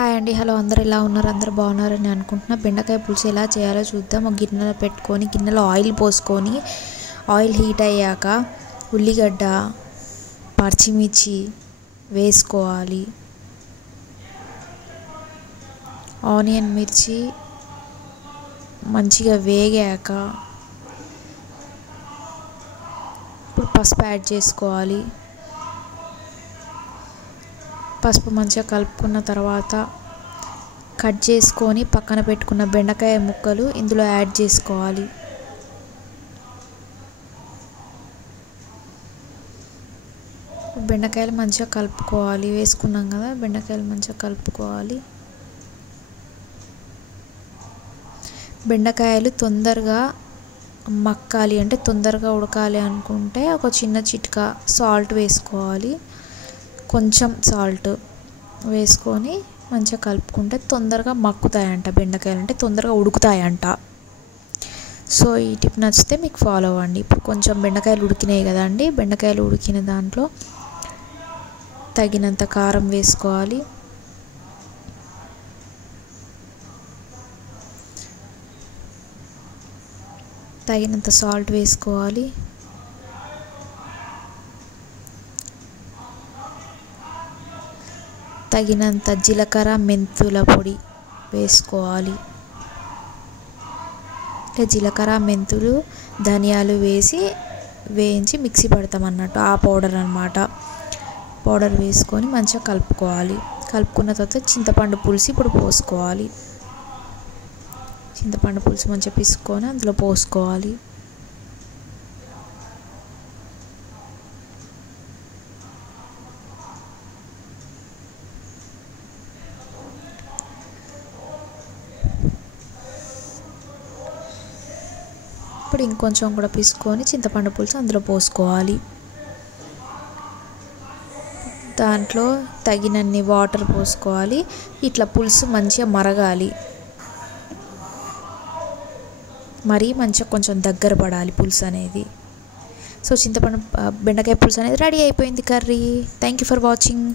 Hi అండి, hello అందరూ ఎలా ఉన్నారు? అందరూ బాగున్నారని అనుకుంటున్నా. బెండకాయ పులుసు ఎలా చేయాలో చూద్దాం. ఒక గిన్నెలో పెట్టుకొని గిన్నెలో ఆయిల్ పోసుకొని ఆయిల్ హీట్ అయ్యాక ఉల్లిగడ్డ, పచ్చిమిర్చి వేసుకోవాలి. ఆనియన్, మిర్చి మంచిగా వేగాక ఇప్పుడు పసుపు యాడ్ చేసుకోవాలి. పసుపు మంచిగా కలుపుకున్న తర్వాత కట్ చేసుకొని పక్కన పెట్టుకున్న బెండకాయ ముక్కలు ఇందులో యాడ్ చేసుకోవాలి. బెండకాయలు మంచిగా కలుపుకోవాలి. వేసుకున్నాం కదా, బెండకాయలు మంచిగా కలుపుకోవాలి. బెండకాయలు తొందరగా మక్కాలి అంటే తొందరగా ఉడకాలి అనుకుంటే ఒక చిన్న చిట్కా సాల్ట్ వేసుకోవాలి. కొంచెం సాల్ట్ వేసుకొని మంచిగా కలుపుకుంటే తొందరగా మక్కుతాయంట. బెండకాయలు అంటే తొందరగా ఉడుకుతాయంట. సో ఈ టిప్ నచ్చితే మీకు ఫాలో అవ్వండి. ఇప్పుడు కొంచెం బెండకాయలు ఉడికినాయి కదండి, బెండకాయలు ఉడికిన దాంట్లో తగినంత కారం వేసుకోవాలి. తగినంత సాల్ట్ వేసుకోవాలి. తగినంత జీలకర్ర, మెంతుల పొడి వేసుకోవాలి. జీలకర్ర, మెంతులు, ధనియాలు వేయించి మిక్సీ పడతాం అన్నట్టు, ఆ పౌడర్ అన్నమాట. పౌడర్ వేసుకొని మంచిగా కలుపుకోవాలి. కలుపుకున్న తర్వాత చింతపండు పులుసు ఇప్పుడు పోసుకోవాలి. చింతపండు పులుసు మంచిగా పిసుకొని అందులో పోసుకోవాలి. ఇప్పుడు ఇంకొంచెం కూడా పిసుకొని చింతపండు పులుసు అందులో పోసుకోవాలి. దాంట్లో తగినన్ని వాటర్ పోసుకోవాలి. ఇట్లా పులుసు మంచిగా మరగాలి. మరీ మంచిగా కొంచెం దగ్గర పడాలి పులుసు అనేది. సో బెండకాయ పులుసు అనేది రెడీ అయిపోయింది curry. Thank you for watching.